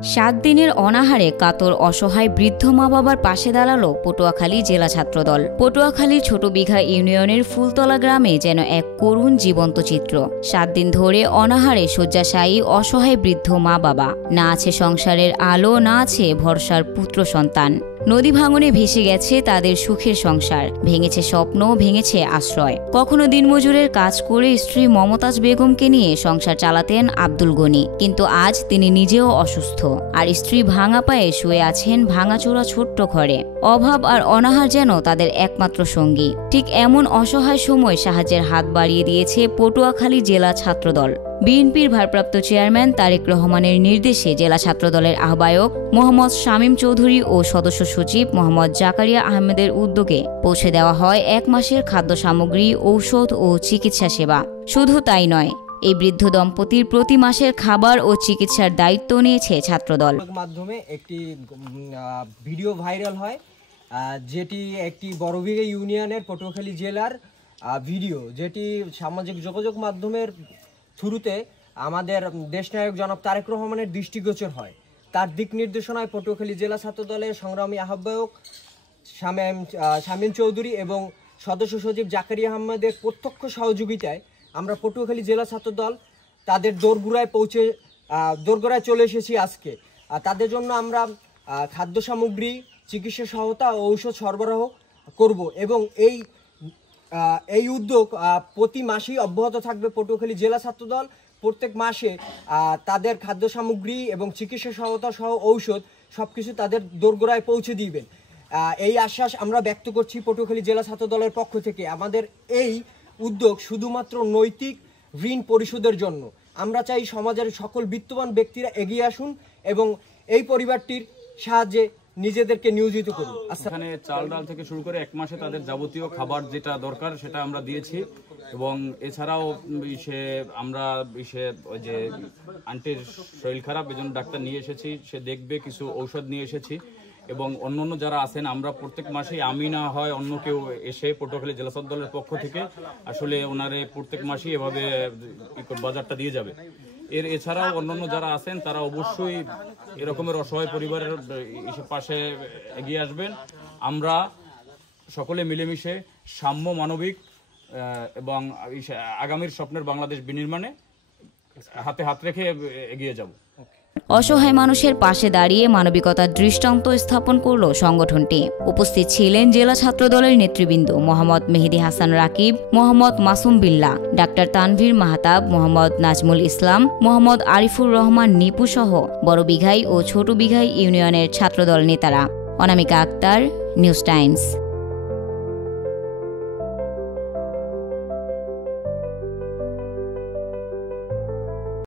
7 দিনের অনাহারে কাতর অসহায় বৃদ্ধ মা বাবার পাশে দাঁড়ালো পটুয়াখালী জেলা ছাত্রদল। পটুয়াখালীর ছোট বিঘা ইউনিয়নের ফুলতলা গ্রামে যেন এক করুণ জীবন্ত চিত্র। 7 দিন ধরে অনাহারে শয্যাশায়ী অসহায় বৃদ্ধ মা বাবা। না আছে সংসারের আলো, না আছে ভরসার পুত্র সন্তান। নদী ভাঙনে ভেসে গেছে তাদের সুখের সংসার, ভেঙেছে স্বপ্ন, ভেঙেছে আশ্রয়। কখনো দিনমজুরের কাজ করে স্ত্রী মমতাজ বেগমকে নিয়ে সংসার চালাতেন আব্দুল গনি, কিন্তু আজ তিনি নিজেও অসুস্থ, আর স্ত্রী ভাঙা পায়ে শুয়ে আছেন ভাঙাচোরা ছোট্ট ঘরে। অভাব আর অনাহার যেন তাদের একমাত্র সঙ্গী। ঠিক এমন অসহায় সময় সাহায্যের হাত বাড়িয়ে দিয়েছে পটুয়াখালী জেলা ছাত্রদল। বিএনপির ভারপ্রাপ্ত চেয়ারম্যান তারেক রহমানের নির্দেশে জেলা ছাত্রদলের আহ্বায়ক মোহাম্মদ শামীম চৌধুরী ও সদস্য সচিব মোহাম্মদ জাকারিয়া আহমেদের উদ্যোগে পৌঁছে দেওয়া হয় 1 মাসের খাদ্য সামগ্রী, ঔষধ ও চিকিৎসা সেবা। শুধু তাই নয়, এই বৃদ্ধ দম্পতির প্রতি মাসের খাবার ও চিকিৎসার দায়িত্ব নিয়েছে ছাত্রদল। মাধ্যমে একটি ভিডিও ভাইরাল হয়, যেটি একটি বড়বিঘা ইউনিয়নের পটুয়াখালী জেলার ভিডিও, যেটি সামাজিক যোগাযোগ মাধ্যমের শুরুতে আমাদের দেশনায়ক জনাব তারেক রহমানের দৃষ্টিগোচর হয়। তার দিক নির্দেশনায় পটুয়াখালী জেলা ছাত্রদলের সংগ্রামী আহ্বায়ক শামীম চৌধুরী এবং সদস্য সচিব জাকারিয়া আহমেদের প্রত্যক্ষ সহযোগিতায় আমরা পটুয়াখালী জেলা ছাত্রদল তাদের দোরগোড়ায় চলে এসেছি আজকে। তাদের জন্য আমরা খাদ্য সামগ্রী, চিকিৎসা সহায়তা ও ঔষধ সরবরাহ করব এবং এই উদ্যোগ প্রতি মাসেই অব্যাহত থাকবে। পটুয়াখালী জেলা ছাত্রদল প্রত্যেক মাসে তাদের খাদ্য সামগ্রী এবং চিকিৎসা সহায়তা সহ ঔষধ সবকিছু তাদের দোরগোড়ায় পৌঁছে দিবেন, এই আশ্বাস আমরা ব্যক্ত করছি পটুয়াখালী জেলা ছাত্রদলের পক্ষ থেকে। আমাদের এই উদ্যোগ শুধুমাত্র নৈতিক ঋণ পরিশোধের জন্য। আমরা চাই সমাজের সকল বিত্তবান ব্যক্তিরা এগিয়ে আসুন এবং এই পরিবারটির সাহায্যে নিজেদেরকে নিয়োজিত করুন। এখানে চাল ডাল থেকে শুরু করে 1 মাসে তাদের যাবতীয় খাবার যেটা দরকার সেটা আমরা দিয়েছি, এবং এছাড়াও আমরা ওই যে আন্টির শরীর খারাপ, এই জন্য ডাক্তার নিয়ে এসেছি, সে দেখবে, কিছু ঔষধ নিয়ে এসেছি, এবং অন্যান্য যারা আছেন আমরা প্রত্যেক মাসেই, আমি না হয় অন্য কেউ এসে পটুয়াখালী জেলা ছাত্রদলের পক্ষ থেকে আসলে ওনারে প্রত্যেক মাসেই এভাবে বাজারটা দিয়ে যাবে। এছাড়াও অন্যান্য যারা আছেন তারা অবশ্যই এরকমের অসহায় পরিবারের পাশে এগিয়ে আসবেন। আমরা সকলে মিলেমিশে সাম্য, মানবিক এবং আগামীর স্বপ্নের বাংলাদেশ বিনির্মাণে হাতে হাত রেখে এগিয়ে যাব। অসহায় মানুষের পাশে দাঁড়িয়ে মানবিকতার দৃষ্টান্ত স্থাপন করল সংগঠনটি। উপস্থিত ছিলেন জেলা ছাত্রদলের নেতৃবৃন্দ মোহাম্মদ মেহেদি হাসান রাকিব, মোহাম্মদ মাসুম বিল্লাহ, ডাক্তার তানভীর মাহতাব, মোহাম্মদ নাজমুল ইসলাম, মোহাম্মদ আরিফুর রহমান নিপু সহ বড়বিঘাই ও ছোট বিঘাই ইউনিয়নের ছাত্রদল নেতারা। অনামিকা আক্তার, নিউজ টাইমস।